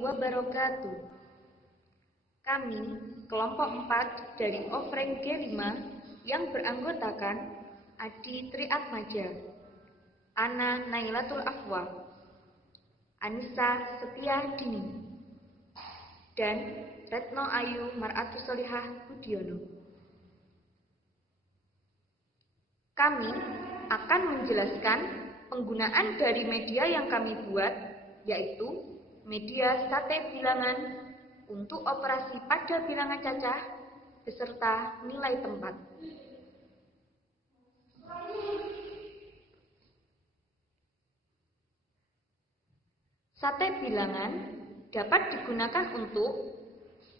wabarakatuh. Kami, kelompok 4 dari Ofreng G5 yang beranggotakan Adi Triatmaja, Ana Nailatul Afwa, Anissa Setia Dini, dan Retno Ayu Mar'atu Solihah Budiono. Kami akan menjelaskan penggunaan dari media yang kami buat, yaitu media sate bilangan untuk operasi pada bilangan cacah beserta nilai tempat. Sate bilangan dapat digunakan untuk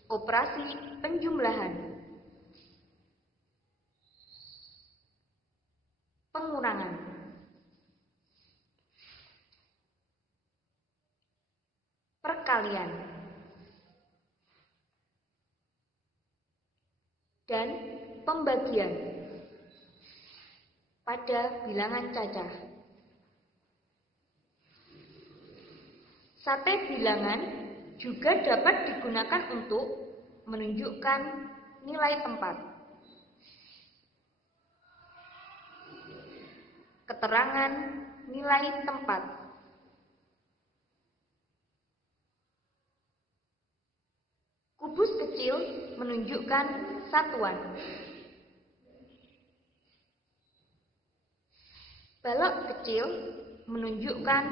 operasi penjumlahan, pengurangan, perkalian, dan pembagian pada bilangan cacah. Sate bilangan juga dapat digunakan untuk menunjukkan nilai tempat, keterangan nilai tempat, kubus kecil menunjukkan satuan, balok kecil menunjukkan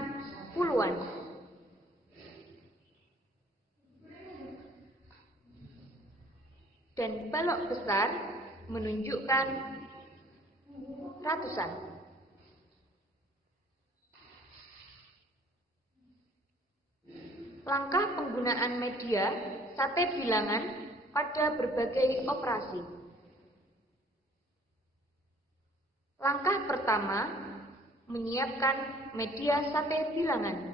puluhan, dan balok besar menunjukkan ratusan. Langkah penggunaan media sate bilangan pada berbagai operasi. Langkah pertama, menyiapkan media sate bilangan.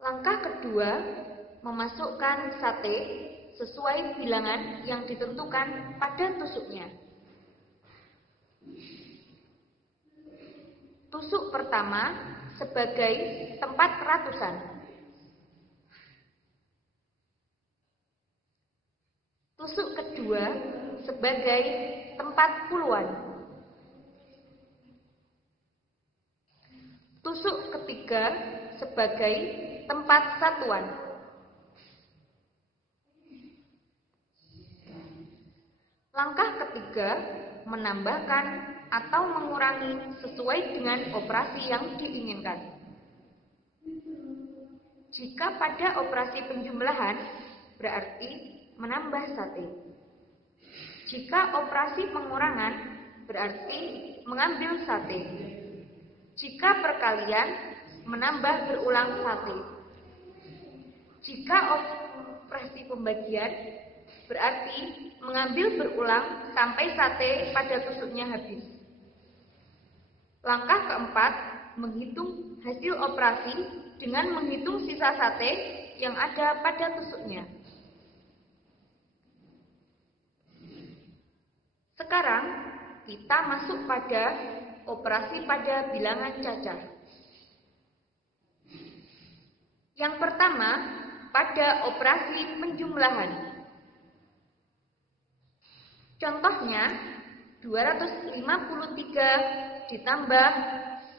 Langkah kedua, memasukkan sate sesuai bilangan yang ditentukan pada tusuknya. Tusuk pertama sebagai tempat ratusan. Tusuk kedua sebagai tempat puluhan. Tusuk ketiga sebagai tempat satuan. Langkah ketiga, menambahkan atau mengurangi sesuai dengan operasi yang diinginkan. Jika pada operasi penjumlahan, berarti menambah sate. Jika operasi pengurangan, berarti mengambil sate. Jika perkalian, menambah berulang sate. Jika operasi pembagian, berarti mengambil berulang sampai sate pada tusuknya habis. Langkah keempat, menghitung hasil operasi dengan menghitung sisa sate yang ada pada tusuknya. Sekarang kita masuk pada operasi pada bilangan cacah. Yang pertama, pada operasi penjumlahan. Contohnya, 253 ditambah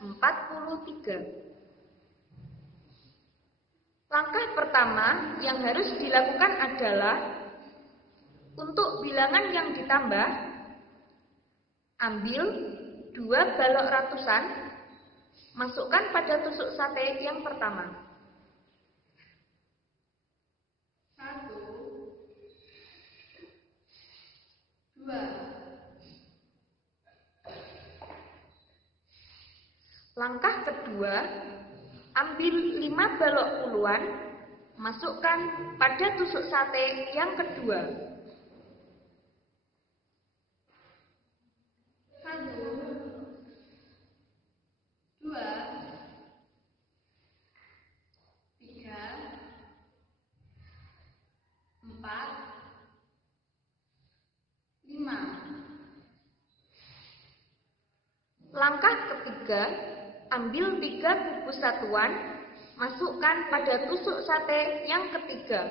43. Langkah pertama yang harus dilakukan adalah untuk bilangan yang ditambah, ambil 2 balok ratusan, masukkan pada tusuk sate yang pertama. 1, 2. Langkah kedua, ambil 5 balok puluhan, masukkan pada tusuk sate yang kedua. 1, 2, 3, 4, 5. Langkah ketiga, ambil 3 bubus satuan, masukkan pada tusuk sate yang ketiga.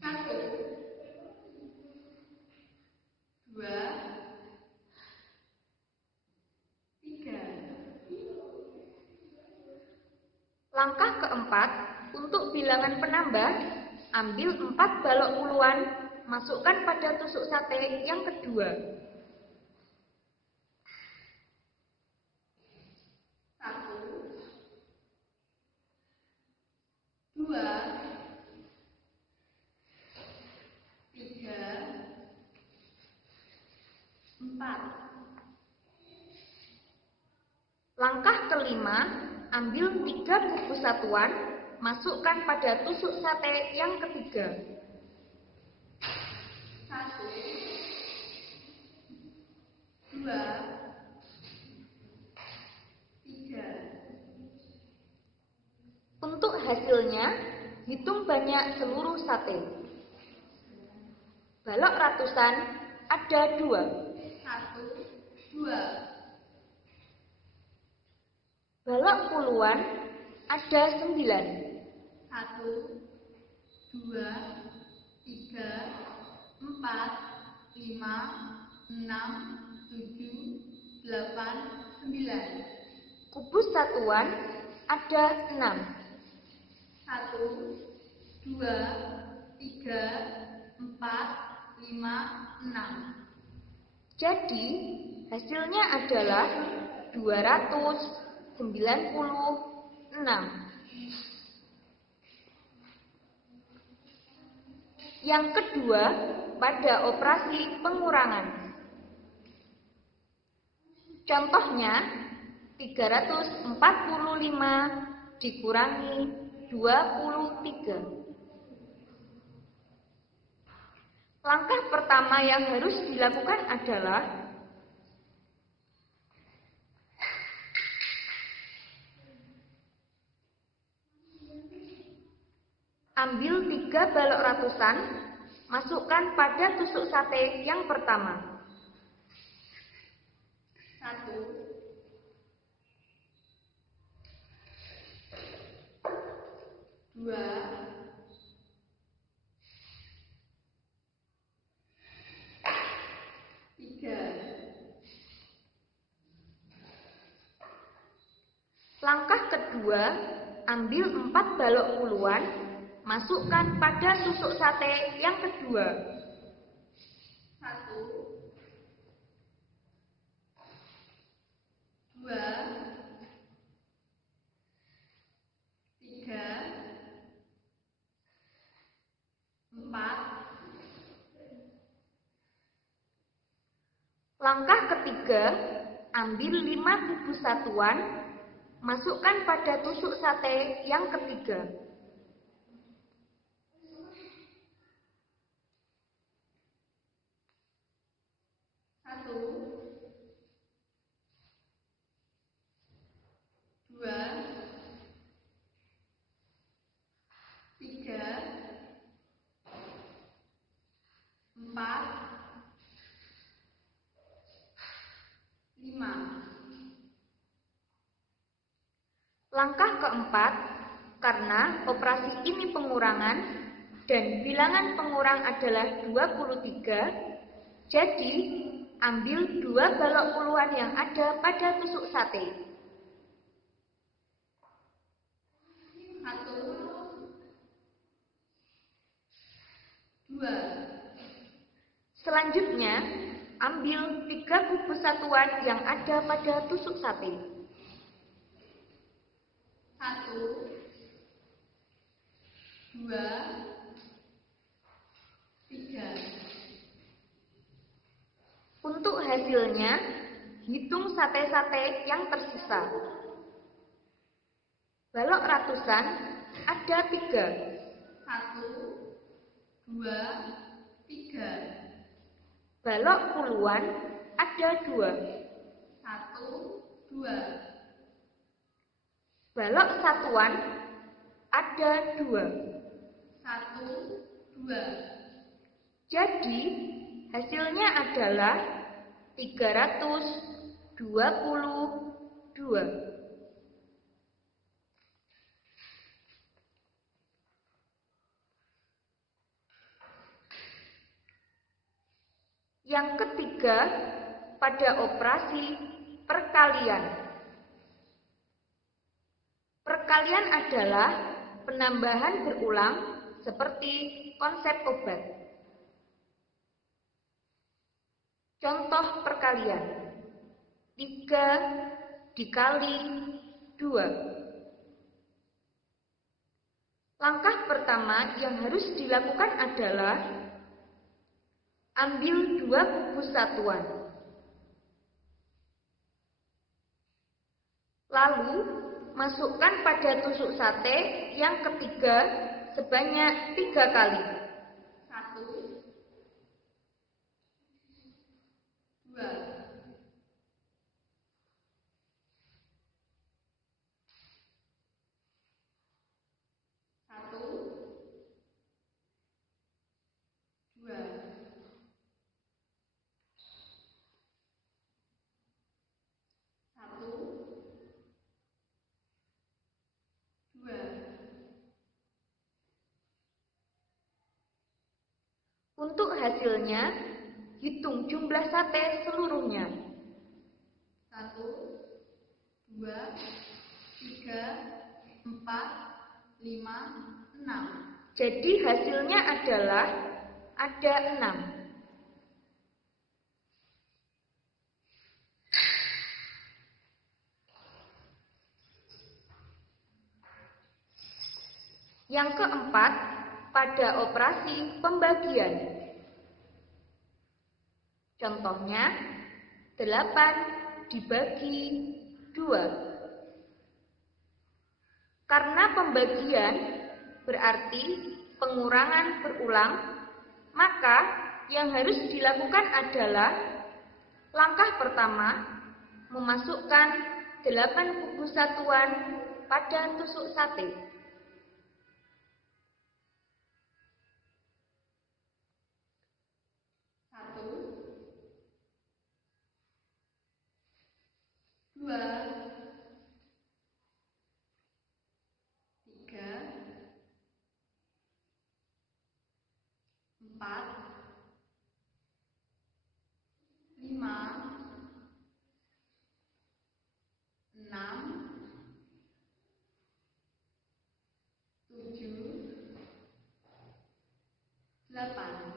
1, 2, 3. Langkah keempat, untuk bilangan penambah, ambil 4 balok puluhan, masukkan pada tusuk sate yang kedua. 1, 2, 3, 4. Langkah kelima, ambil 3 bubus satuan, masukkan pada tusuk sate yang ketiga. 1, 2, 3. Untuk hasilnya, hitung banyak seluruh sate. Balok ratusan ada 2. 1, 2. Balok puluhan ada 9. 1, 2, 3, 4, 5, 6, 7, 8, 9. Kubus satuan ada 6. 1, 2, 3, 4, 5, 6. Jadi, hasilnya adalah 296. Yang kedua, pada operasi pengurangan. Contohnya, 345 dikurangi 23. Langkah pertama yang harus dilakukan adalah ambil 3 balok ratusan, masukkan pada tusuk sate yang pertama. 1, 2, 3. Langkah kedua, ambil 4 balok puluhan, masukkan pada tusuk sate yang kedua. 1, 2, 3, 4. Langkah ketiga, ambil 5 bubus satuan, masukkan pada tusuk sate yang ketiga. 1, 2, 3, 4, 5. Langkah keempat, karena operasi ini pengurangan dan bilangan pengurang adalah 23, jadi ambil 2 balok puluhan yang ada pada tusuk sate. 1, 2. Selanjutnya, ambil 3 bubus satuan yang ada pada tusuk sate. 1, 2, 3. Untuk hasilnya, hitung sate-sate yang tersisa. Balok ratusan ada 3. 1, 2, 3. Balok puluhan ada 2. 1, 2. Balok satuan ada 2. 1, 2. Jadi, hasilnya adalah 326. 2. Yang ketiga, pada operasi perkalian. Perkalian adalah penambahan berulang seperti konsep obat. Contoh perkalian: 3 dikali 2. Langkah pertama yang harus dilakukan adalah ambil 2 kubus satuan. Lalu, masukkan pada tusuk sate yang ketiga sebanyak 3 kali. 1, 2, 1, 2, 1, 2. Untuk hasilnya, hitung jumlah sate seluruhnya. 1, 2, 3, 4, 5, 6. Jadi hasilnya adalah ada 6. Yang keempat, pada operasi pembagian. Contohnya, 8 dibagi 2. Karena pembagian berarti pengurangan berulang, maka yang harus dilakukan adalah langkah pertama, memasukkan 8 kubus satuan pada tusuk sate. 2, 3, 4, 5, 6, 7, 8.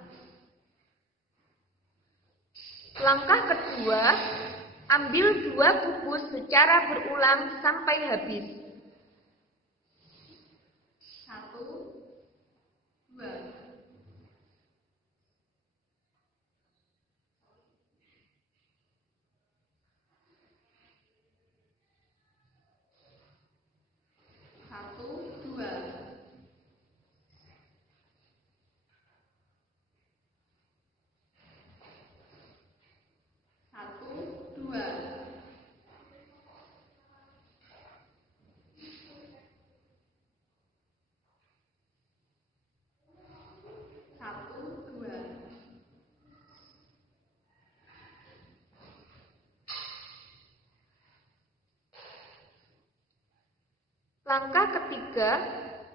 Langkah kedua, ambil 2 kubus secara berulang sampai habis. 1, 2, 1, 2, 1, 2, 1, 2. Langkah ketiga,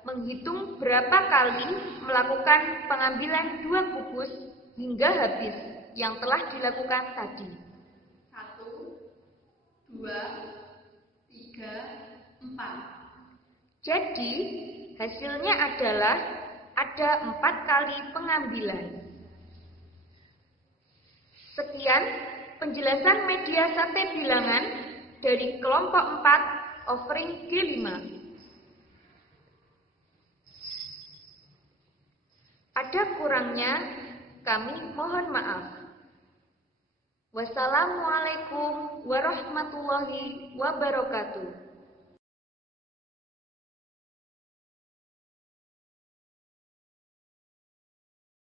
menghitung berapa kali melakukan pengambilan 2 kubus hingga habis yang telah dilakukan tadi. 1, 2, 3, 4. Jadi, hasilnya adalah ada 4 kali pengambilan. Sekian penjelasan media sate bilangan dari kelompok 4 offering G5. Ada kurangnya, kami mohon maaf. Wassalamualaikum warahmatullahi wabarakatuh.